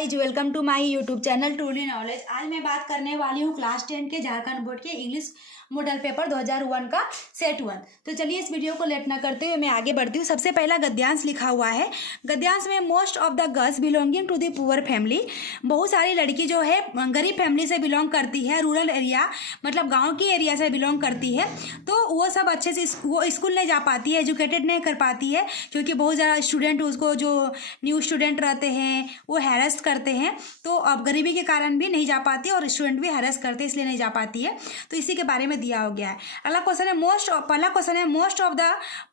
Guys, welcome to my YouTube channel truly knowledge. आज मैं बात करने वाली हूँ क्लास 10 के झारखंड बोर्ड के इंग्लिश मॉडल पेपर 2001 का सेट 1। तो चलिए इस वीडियो को लेट ना करते हुए मैं आगे बढ़ती हूँ। सबसे पहला गद्यांश लिखा हुआ है। गद्यांश में most of the girls belonging to the poor family, बहुत सारी लड़की जो है गरीब फैमिली से बिलोंग करती है, रूरल एरिया मतलब गाँव की एरिया से बिलोंग करती है। तो वो सब अच्छे से वो स्कूल नहीं जा पाती है, एजुकेटेड नहीं कर पाती है, क्योंकि बहुत ज़्यादा स्टूडेंट उसको जो न्यू स्टूडेंट रहते हैं वो हैरेस करते हैं। तो अब गरीबी के कारण भी नहीं जा पाती और स्टूडेंट भी हैरेस करते हैं, इसलिए नहीं जा पाती है। तो इसी के बारे में दिया हो गया है। अगला क्वेश्चन है पहला क्वेश्चन है most of the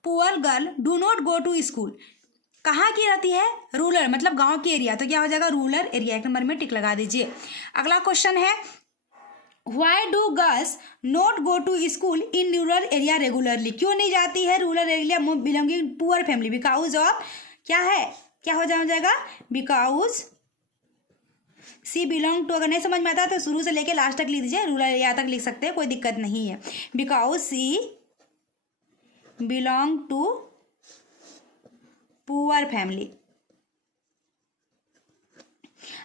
poor girl do not go to school. कहाँ की रहती है? रूरल मतलब गांव की एरिया। तो क्या हो जाएगा? Rural area. एक नंबर में टिक लगा दीजिए। अगला क्वेश्चन है Why do girls not go to school in rural area regularly? क्यों नहीं जाती है rural area belonging poor family? Because of क्या है? क्या हो जाएगा? Because she belong to. अगर नहीं समझ में आता तो शुरू से लेके लास्ट तक लिख दीजिए, रूरल एरिया तक लिख सकते हैं, कोई दिक्कत नहीं है। Because she belong to poor family.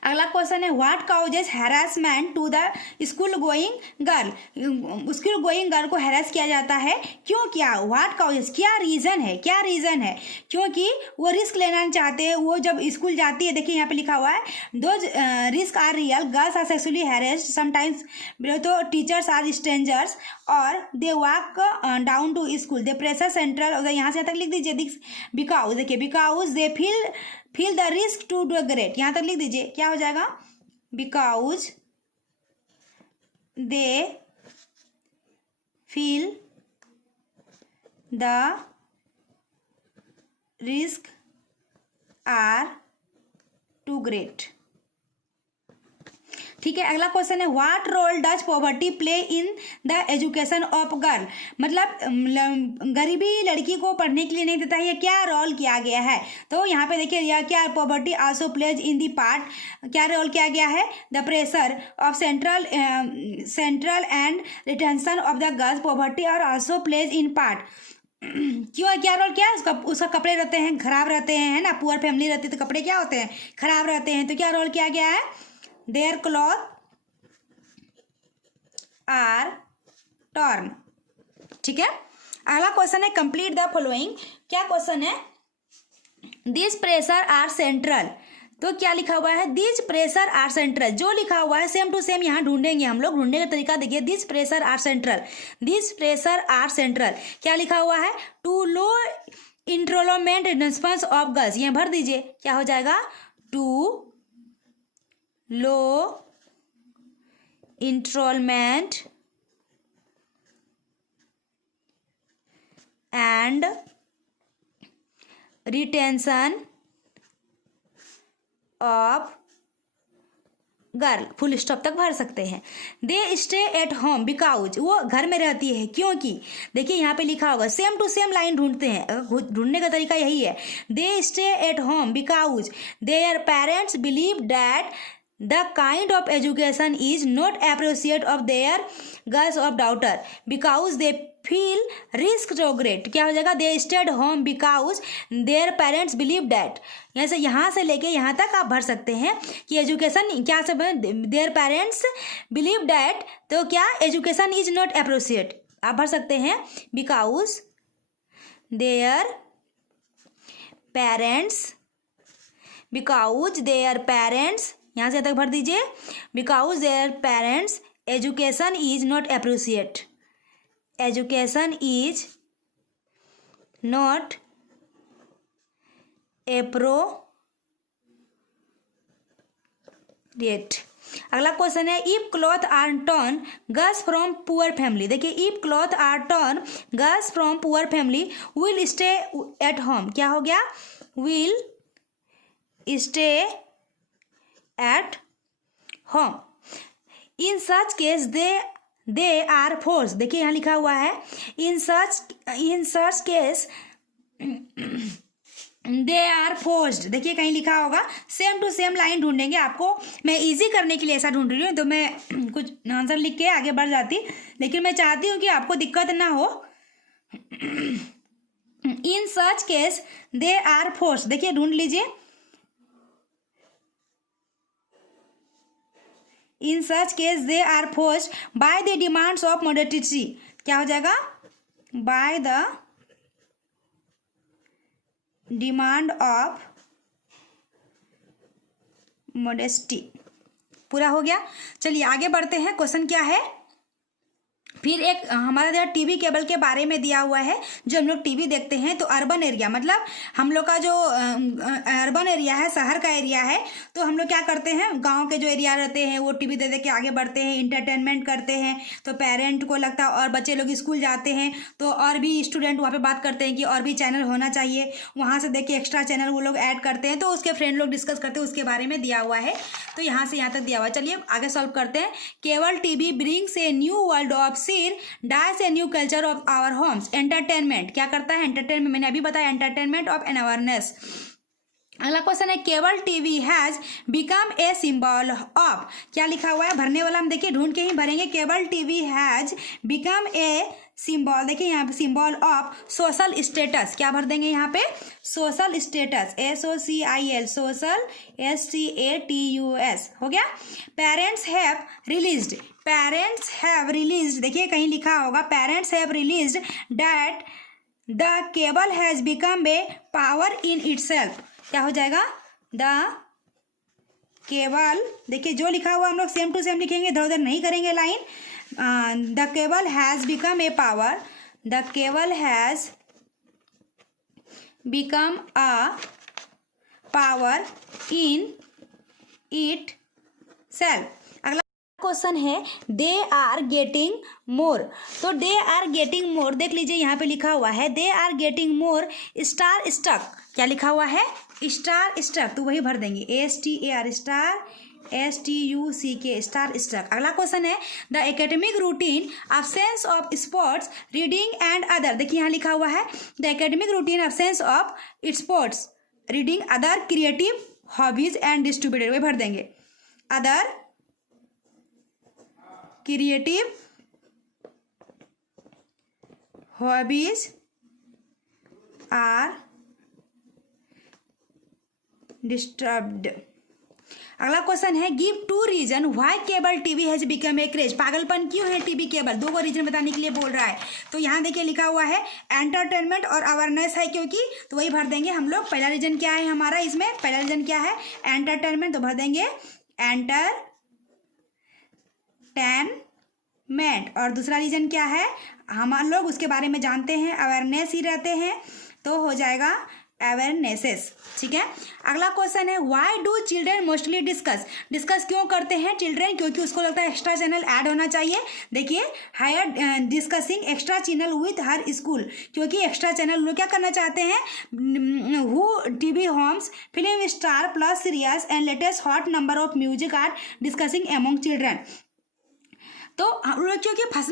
अगला क्वेश्चन है what causes harassment to the school going girl. School going girl को हैरास किया जाता है क्यों? क्या व्हाट काउजेस, क्या रीज़न है? क्या रीज़न है? क्योंकि वो रिस्क लेना चाहते हैं। वो जब स्कूल जाती है, देखिए यहाँ पे लिखा हुआ है दो risk are real, girls are sexually harassed sometimes, तो टीचर्स आर स्ट्रेंजर्स और they walk down to school, they pressure central. यहाँ से तक लिख दीजिए। बिकॉज देखिए because they feel the risk too do great, यहाँ तक लिख दीजिए। क्या हो जाएगा? Because they feel the risk are too great. ठीक है। अगला क्वेश्चन है what role does poverty play in the education of girl. मतलब गरीबी लड़की को पढ़ने के लिए नहीं देता है, ये क्या रोल किया गया है? तो यहाँ पे देखिए यह क्या, poverty also plays in the part, क्या रोल किया गया है? The pressure of central and retention of the girls poverty are also plays in part. क्यों? क्या रोल क्या है उसका कपड़े रहते हैं खराब रहते हैं, है ना, पुअर फैमिली रहती है तो कपड़े क्या होते हैं? खराब रहते हैं। तो क्या रोल किया गया है? Their clothes are torn। ठीक है। अगला क्वेश्चन है कंप्लीट द फॉलोइंग। क्या क्वेश्चन है? This pressure are central. तो क्या लिखा हुआ है? This pressure are central. जो लिखा हुआ है सेम टू सेम यहाँ ढूंढेंगे हम लोग। ढूंढने का तरीका देखिए। This pressure are central, this pressure are central. क्या लिखा हुआ है? Too low enrollment response of girls. यहाँ भर दीजिए। क्या हो जाएगा? Too low enrollment and retention of girl, full stop तक भर सकते हैं। They stay at home because, वो घर में रहती है क्योंकि, देखिए यहाँ पे लिखा होगा सेम टू सेम लाइन ढूंढते हैं, ढूंढने का तरीका यही है। दे stay at home because their parents believe that the kind of education is not appropriate of their girls of daughter because they feel risk to great। क्या हो जाएगा? they stayed home because their parents believe that। यहाँ से लेके यहाँ तक आप भर सकते हैं कि एजुकेशन क्या से their parents believe that, तो क्या एजुकेशन is not appropriate आप भर सकते हैं because their parents यहाँ से तक भर दीजिए। Because their parents education is not appreciate, education is not appropriate. अगला क्वेश्चन है if cloth are torn girls from poor family. देखिए if cloth are torn girls from poor family will stay at home. क्या हो गया? Will stay at home। in such case they are forced। देखिए यहाँ लिखा हुआ है in such case they are forced। देखिए कहीं लिखा होगा, सेम टू सेम लाइन ढूंढेंगे। आपको मैं इजी करने के लिए ऐसा ढूंढ रही हूँ, तो मैं कुछ आंसर लिख के आगे बढ़ जाती, लेकिन मैं चाहती हूँ कि आपको दिक्कत ना हो। In such case they are force, देखिए ढूंढ लीजिए, in such case they are forced by the demands of modernity. क्या हो जाएगा? By the demand of modesty. पूरा हो गया। चलिए आगे बढ़ते हैं। क्वेश्चन क्या है? फिर एक हमारा जो टीवी केबल के बारे में दिया हुआ है। जो हम लोग टीवी देखते हैं तो अर्बन एरिया, मतलब हम लोग का जो अर्बन एरिया है, शहर का एरिया है, तो हम लोग क्या करते हैं, गांव के जो एरिया रहते हैं वो टीवी दे दे के आगे बढ़ते हैं, इंटरटेनमेंट करते हैं। तो पेरेंट को लगता है, और बच्चे लोग स्कूल जाते हैं तो और भी स्टूडेंट वहाँ पे बात करते हैं कि और भी चैनल होना चाहिए। वहाँ से देख के एक्स्ट्रा चैनल वो लोग ऐड करते हैं, तो उसके फ्रेंड लोग डिस्कस करते हैं, उसके बारे में दिया हुआ है। तो यहाँ से यहाँ तक दिया हुआ है। चलिए आगे सॉल्व करते हैं। Cable TV brings a new world of dice a new culture of our homes. Entertainment क्या करता है? एंटरटेनमेंट, मैंने अभी बताया, एंटरटेनमेंट ऑफ एन अवेयरनेस। अगला क्वेश्चन है cable TV has become a symbol of. क्या लिखा हुआ है? भरने वाला हम देखिए ढूंढ के ही भरेंगे। Cable TV has become a symbol, देखिए यहाँ पे सिंबल ऑफ सोशल स्टेटस। क्या भर देंगे यहाँ पे? Social status, SOCIL, social STATUS। हो गया। Parents have released, parents have released, देखिए कहीं लिखा होगा parents have released that the cable has become A power in itself. क्या हो जाएगा? द केबल, देखिए जो लिखा हुआ हम लोग सेम टू सेम लिखेंगे, इधर उधर नहीं करेंगे line. The cable has become A power, the cable has become a power in it self. अगला क्वेश्चन है दे आर गेटिंग मोर। तो दे आर गेटिंग मोर, देख लीजिए यहाँ पे लिखा हुआ है they are getting more star stuck. क्या लिखा हुआ है? स्टार स्टक, तो वही भर देंगे STAR, star STUCK, star stuck. अगला क्वेश्चन है the academic routine absence of sports reading and other. देखिए यहाँ लिखा हुआ है the academic routine absence of sports reading other creative hobbies and distributed, वही भर देंगे other creative hobbies are disturbed. अगला क्वेश्चन है give 2 reason why cable TV has become a craze. पागलपन क्यों है टीवी केबल? 2 रीजन बताने के लिए बोल रहा है। तो यहाँ देखिए लिखा हुआ है एंटरटेनमेंट और अवेयरनेस है, क्योंकि तो वही भर देंगे हम लोग। पहला रीजन क्या है हमारा इसमें? पहला रीजन क्या है? एंटरटेनमेंट, तो भर देंगे एंटरटेनमेंट। और दूसरा रीजन क्या है? हम लोग उसके बारे में जानते हैं, अवेयरनेस ही रहते हैं, तो हो जाएगा अवेयरनेसेस। ठीक है। अगला क्वेश्चन है why do children mostly discuss क्यों करते हैं चिल्ड्रेन? क्योंकि उसको लगता है एक्स्ट्रा चैनल ऐड होना चाहिए। देखिए higher discussing extra channel with her school, क्योंकि एक्स्ट्रा चैनल लोग क्या करना चाहते हैं, who TV homes film star plus serious and latest hot number of music are discussing among children. तो क्योंकि फंस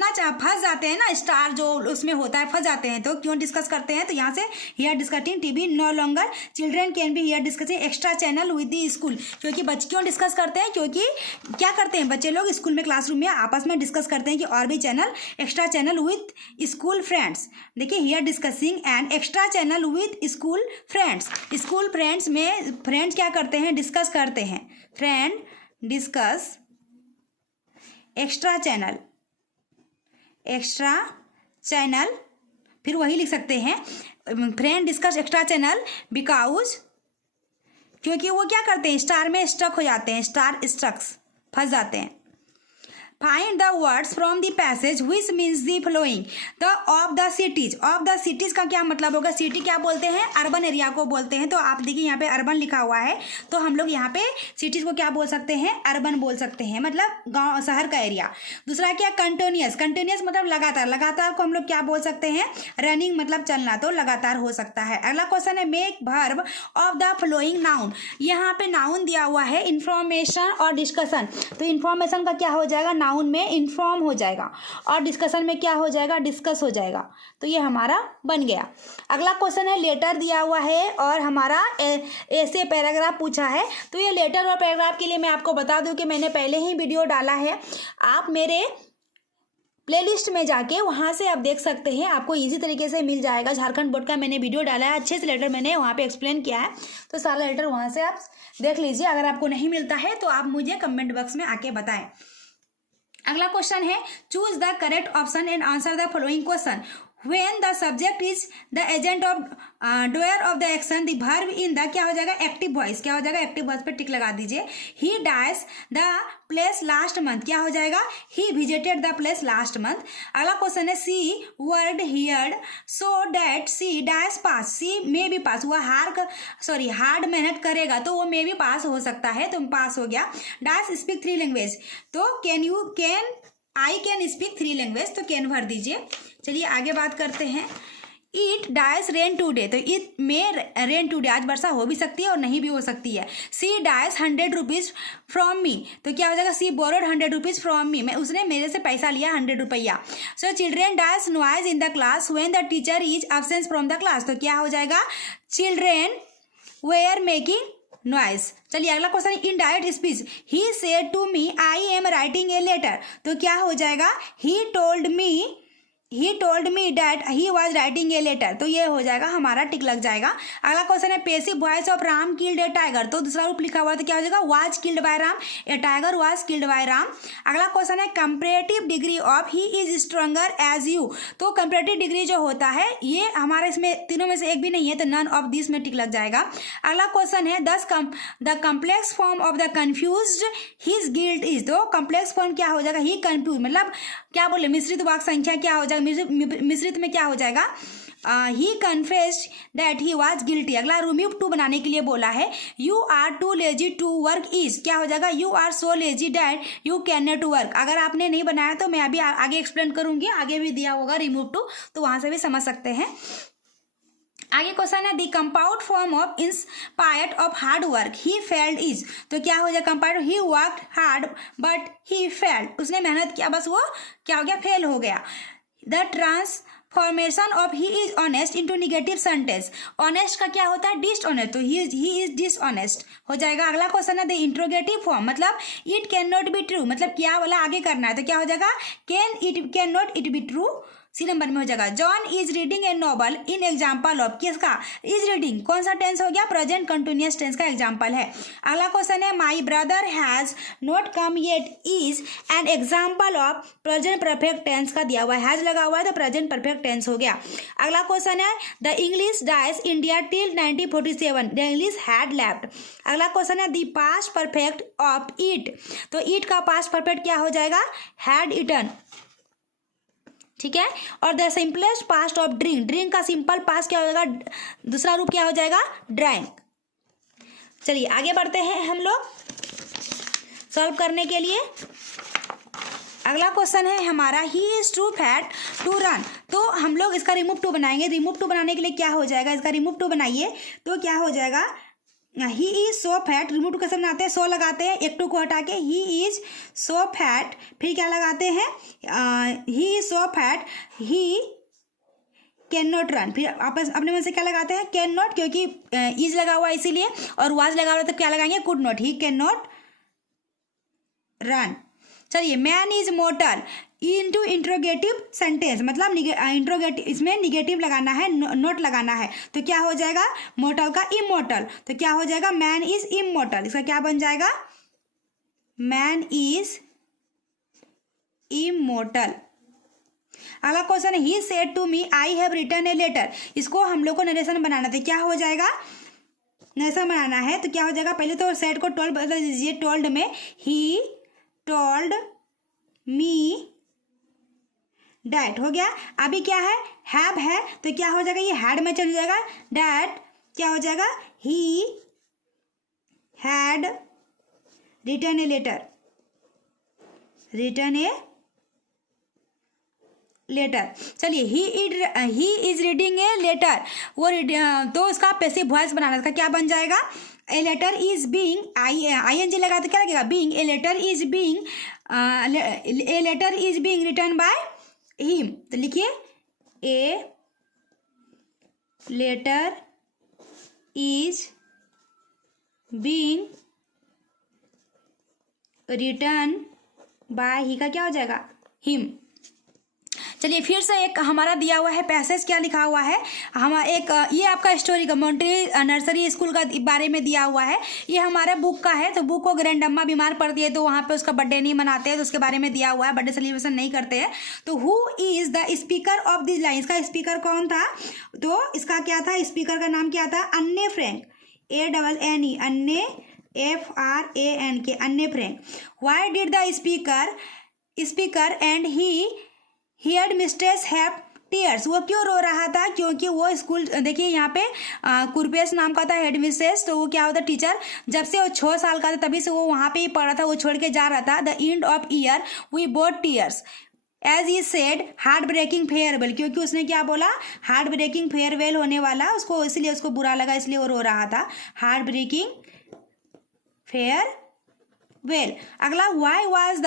जाते हैं ना, स्टार जो उसमें होता है फंस जाते हैं, तो क्यों डिस्कस करते हैं? तो यहाँ से here discussing TV no longer children can be here discussing extra channel with the school. क्योंकि बच्चे क्यों डिस्कस करते हैं? क्योंकि क्या करते हैं बच्चे लोग स्कूल में क्लासरूम में आपस में डिस्कस करते हैं कि और भी channel extra channel with school friends. देखिए here discussing and extra channel with school friends. School friends में फ्रेंड्स क्या करते हैं? डिस्कस करते हैं। फ्रेंड डिस्कस एक्स्ट्रा चैनल, फिर वही लिख सकते हैं friend discuss extra channel because, क्योंकि वो क्या करते हैं स्टार में स्टक हो जाते हैं, स्टार स्टक्स फंस जाते हैं। Find the words from the passage which means the flowing the of the cities. Of the cities का क्या मतलब होगा? सिटी क्या बोलते हैं? अर्बन एरिया को बोलते हैं। तो आप देखिए यहाँ पे अर्बन लिखा हुआ है, तो हम लोग यहाँ पे सिटीज को क्या बोल सकते हैं? अर्बन बोल सकते हैं, मतलब गांव शहर का एरिया। दूसरा क्या? कंटिन्यूअस, कंटिन्यूअस मतलब लगातार, लगातार को हम लोग क्या बोल सकते हैं? रनिंग मतलब चलना, तो लगातार हो सकता है। अगला क्वेश्चन है make verb of the flowing noun. यहाँ पे नाउन दिया हुआ है इंफॉर्मेशन और डिस्कशन, तो इंफॉर्मेशन का क्या हो जाएगा? नाउन में इन्फॉर्म हो जाएगा, और डिस्कशन में क्या हो जाएगा? डिस्कस हो जाएगा। तो ये हमारा बन गया। अगला क्वेश्चन है लेटर दिया हुआ है और हमारा ऐसे पैराग्राफ पूछा है। तो ये लेटर और पैराग्राफ के लिए मैं आपको बता दूं कि मैंने पहले ही वीडियो डाला है, आप मेरे प्लेलिस्ट में जाके वहाँ से आप देख सकते हैं, आपको इजी तरीके से मिल जाएगा। झारखंड बोर्ड का मैंने वीडियो डाला है, अच्छे से लेटर मैंने वहाँ पे एक्सप्लेन किया है, तो सारा लेटर वहाँ से आप देख लीजिए, अगर आपको नहीं मिलता है तो आप मुझे कमेंट बॉक्स में आके बताएं। अगला क्वेश्चन है, choose the correct option and answer the following question. When the subject is the agent of doer of the action, the verb in the क्या हो जाएगा, एक्टिव वॉइस। क्या हो जाएगा, एक्टिव वॉइस पे टिक लगा दीजिए। He dies the place last month, क्या हो जाएगा, he visited the place last month। अगला क्वेश्चन है, she worked here so that she dies pass, she may be pass, वह हार्ड मेहनत करेगा तो वो मे भी पास हो सकता है, तो पास हो गया। डाइस स्पीक 3 लैंग्वेज, तो आई कैन स्पीक 3 लैंग्वेज, तो कैन भर दीजिए। चलिए आगे बात करते हैं। इट डाइस रेन टूडे, तो इट में रेन टूडे, आज वर्षा हो भी सकती है और नहीं भी हो सकती है। सी डाइस 100 रुपीज़ फ्रॉम मी, तो क्या हो जाएगा, सी बोरोड 100 रुपीज़ फ्रॉम मी, मैं उसने मेरे से पैसा लिया 100 रुपया। सो children dice noise in the class when the teacher is absent from the class, तो क्या हो जाएगा, चिल्ड्रेन वेयर मेकिंग नॉइज। चलिए अगला question, in direct speech, he said to me I am writing a letter, तो क्या हो जाएगा, he told me that he was writing a letter, तो ये हो जाएगा, हमारा टिक लग जाएगा। अगला क्वेश्चन है, passive voice of Ram killed A tiger, तो दूसरा रूप लिखा हुआ है तो क्या हो जाएगा, was killed by Ram, a tiger was killed by Ram. अगला क्वेश्चन है, comparative degree of he is stronger as you, तो कंपैरेटिव डिग्री जो होता है ये हमारे इसमें तीनों में से एक भी नहीं है, तो नन ऑफ दिस में टिक लग जाएगा। अगला क्वेश्चन है, the complex form of the confused his guilt is, तो कम्प्लेक्स फॉर्म क्या हो जाएगा, ही कन्फ्यूज, मतलब क्या बोले, मिश्रित वाक्य संख्या क्या हो जाएगा, मिश्रित में क्या हो जाएगा, he confessed that he was guilty. अगला रिमूव टू बनाने के लिए बोला है, you are too lazy to work is, क्या हो जाएगा, you are so lazy that you can not work. अगर आपने नहीं बनाया तो मैं अभी आगे एक्सप्लेन करूंगी, आगे भी दिया होगा रिमूव टू, तो वहां से भी समझ सकते हैं। आगे क्वेश्चन है, the compound form of inspired of hard work he failed is, तो क्या हो जाएगा, compound, he worked hard but he failed, उसने मेहनत किया बस वो क्या हो गया, फेल हो गया। The transformation of he is honest into negative sentence, honest का क्या होता है, डिसऑनेस्ट, तो ही इज डिसऑनेस्ट हो जाएगा। अगला क्वेश्चन है, द इंट्रोगेटिव फॉर्म, मतलब it can not be true, मतलब क्या वाला आगे करना है, तो क्या हो जाएगा, can not it be true, C number में हो जाएगा। John is reading a novel in example of, किसका, इज रीडिंग, कौन सा टेंस हो गया, प्रेजेंट कंटिन्यूअस टेंस का एग्जाम्पल है। अगला क्वेश्चन है, my brother has not come yet is an example of present perfect tense का दिया हुआ है, हैज लगा हुआ है तो प्रेजेंट परफेक्ट टेंस हो गया। अगला क्वेश्चन है, the English dies India till 1947, the English had left. अगला क्वेश्चन है, the past perfect of it, तो इट का पास्ट परफेक्ट क्या हो जाएगा, हैड इटन, ठीक है। और the simplest past of drink, drink का सिंपल पास्ट क्या हो जाएगा, दूसरा रूप क्या हो जाएगा, ड्रैंक। चलिए आगे बढ़ते हैं हम लोग सॉल्व करने के लिए। अगला क्वेश्चन है हमारा, he is too fat to run, तो हम लोग इसका रिमूव टू बनाएंगे। रिमूव टू बनाने के लिए क्या हो जाएगा, इसका रिमूव टू बनाइए तो क्या हो जाएगा, he is so fat, remove too कैसे बनाते हैं, सो लगाते हैं, एक टू को हटा के, ही इज सो फैट, फिर क्या लगाते हैं, ही is so fat he can not run, फिर आप अपने मन से क्या लगाते हैं, कैन नॉट, क्योंकि इज लगा हुआ इसीलिए, और वाज लगा हुआ तो क्या लगाएंगे, could not, he can not run. चलिए, man is mortal into interrogative sentence, मतलब इंट्रोगेटिव, इसमें निगेटिव लगाना है, नोट लगाना है, तो क्या हो जाएगा, मोर्टल का इमोर्टल, तो क्या हो जाएगा, मैन इज इमोर्टल, इसका क्या बन जाएगा, मैन इज इमोर्टल। अगला क्वेश्चन है, he said to me I have written a letter, इसको हम लोग को नरेशन बनाना था, क्या हो जाएगा, नरेशन बनाना है तो क्या हो जाएगा, पहले तो सेड को टोल्ड बदल दीजिए, टोल्ड में, ही टोल्ड मी डैट हो गया। अभी क्या है, हैव है तो क्या हो जाएगा, ये हैड में चल जाएगा, डैट क्या हो जाएगा, he had written a letter, written a letter. चलिए, he is reading a letter, वो तो इसका पैसिव वॉइस बनाना, इसका क्या बन जाएगा, a letter is being, ING लगा तो क्या लगेगा, being, a letter is being written by him, तो लिखिए a letter is being written by he का क्या हो जाएगा, हिम। चलिए फिर से एक हमारा दिया हुआ है पैसेज, क्या लिखा हुआ है एक ये आपका स्टोरी का मॉन्टेसरी नर्सरी स्कूल का बारे में दिया हुआ है। ये हमारे बुक का है। तो बुक को ग्रैंड अम्मा बीमार पड़ती है तो वहाँ पे उसका बर्थडे नहीं मनाते हैं, तो उसके बारे में दिया हुआ है, बर्थडे सेलिब्रेशन नहीं करते हैं। तो who is the speaker of this line, इसका स्पीकर कौन था? तो इसका क्या था, स्पीकर का नाम क्या था? अन्ने फ्रैंक, ANNE, अन्ने FRAN के, अन्ने Frank. Why did the speaker and he head mistress have tears, वो क्यों रो रहा था? क्योंकि वो स्कूल, देखिए यहाँ पे कुरपेश नाम का था हेड मिस्ट्रेस, तो वो क्या होता टीचर, जब से वो 6 साल का था तभी से वो वहाँ पे ही पढ़ा था, वो छोड़ के जा रहा था। The end of year we both tears as he said heart breaking farewell, क्योंकि उसने क्या बोला, हार्ट ब्रेकिंग फेयरवेल होने वाला, उसको इसलिए उसको बुरा लगा, इसलिए वो रो रहा था, हार्ट ब्रेकिंग फेयरवेल। अगला, why was the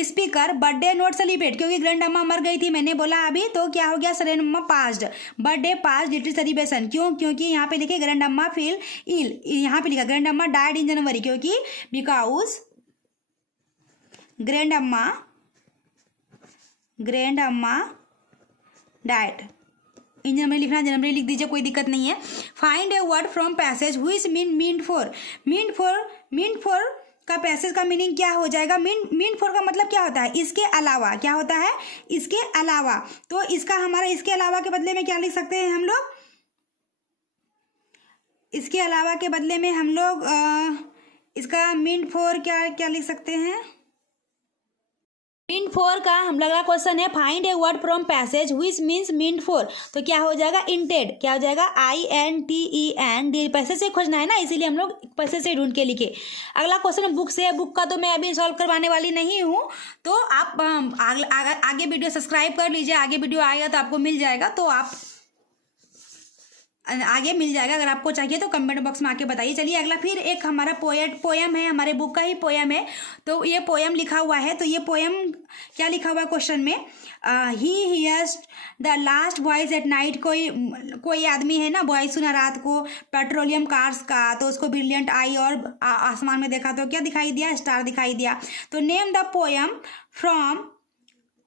speaker birthday not celebrate, क्योंकि ग्रैंड अम्मा मर गई थी, मैंने बोला अभी, तो क्या हो गया, ग्रैंड अम्मा पास्ड, बर्थडे पास्ट डिटेड सेलिब्रेशन। क्यों? क्योंकि यहाँ पे लिखे ग्रैंड अम्मा फील इल, यहाँ पे लिखा ग्रैंड अम्मा डाइड इन जनवरी, क्योंकि बिकॉज ग्रैंड अम्मा डाइड इन जनवरी, लिखना जनवरी लिख दीजिए, कोई दिक्कत नहीं है। Find a word from passage which mean for का पैसेज का मीनिंग क्या हो जाएगा? मीन फॉर का मतलब क्या होता है? इसके अलावा, क्या होता है? इसके अलावा। तो इसका हमारा इसके अलावा के बदले में क्या लिख सकते हैं हम लोग? इसके अलावा के बदले में हम लोग इसका मीन फॉर क्या लिख सकते हैं? मीन फॉर का हम लोग का क्वेश्चन है find a word from passage which means mean for, तो क्या हो जाएगा? इंटेड, क्या हो जाएगा? INTEN, पैसेज से खोजना है ना, इसीलिए हम लोग पैसेज से ढूंढ के लिखे। अगला क्वेश्चन बुक से है, बुक का तो मैं अभी सॉल्व करवाने वाली नहीं हूँ, तो आप आगे वीडियो सब्सक्राइब कर लीजिए, आगे वीडियो आएगा तो आपको मिल जाएगा, तो आप आगे मिल जाएगा, अगर आपको चाहिए तो कमेंट बॉक्स में आके बताइए। चलिए अगला फिर एक हमारा पोयम है, हमारे बुक का ही पोयम है, तो ये पोयम लिखा हुआ है। तो ये पोयम क्या लिखा हुआ है क्वेश्चन में? He hears the last voice at night, कोई आदमी है ना, वॉइस सुना रात को पेट्रोलियम कार्स का, तो उसको ब्रिलियंट आई और आसमान में देखा तो क्या दिखाई दिया? स्टार दिखाई दिया। तो name the poem from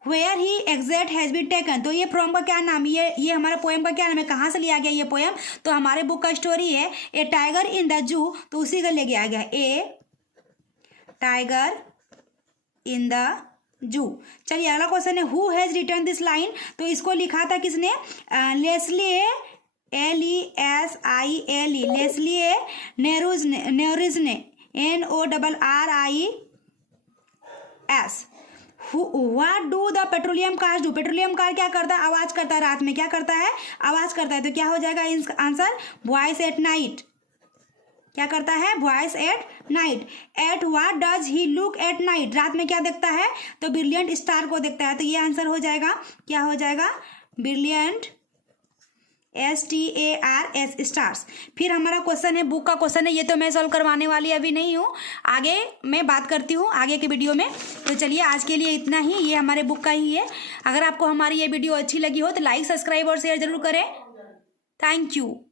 where he exact has been taken, तो ये फ्रॉम का क्या नाम, ये हमारा पोएम का क्या नाम है, कहाँ से लिया गया ये पोएम? तो हमारे बुक का स्टोरी है ए टाइगर इन द जू, तो उसी का ले गया गया, ए टाइगर इन द जू। चलिए अगला क्वेश्चन है who has return this line, तो इसको लिखा था किसने? लेस्ली LESILE, लेस्ली नेरूज ने, NORRIS। What do the petroleum cars do? Petroleum car क्या करता है? आवाज करता है रात में, क्या करता है? आवाज करता है। तो क्या हो जाएगा आंसर? वॉइस एट नाइट, क्या करता है? Voice at night. At what does he look at night, रात में क्या देखता है? तो ब्रिलियंट स्टार को देखता है। तो ये आंसर हो जाएगा, क्या हो जाएगा? Brilliant STARS, stars. फिर हमारा क्वेश्चन है, बुक का क्वेश्चन है, ये तो मैं सॉल्व करवाने वाली अभी नहीं हूँ, आगे मैं बात करती हूँ आगे के वीडियो में। तो चलिए आज के लिए इतना ही, ये हमारे बुक का ही है। अगर आपको हमारी ये वीडियो अच्छी लगी हो तो लाइक, सब्सक्राइब और शेयर जरूर करें। Thank you.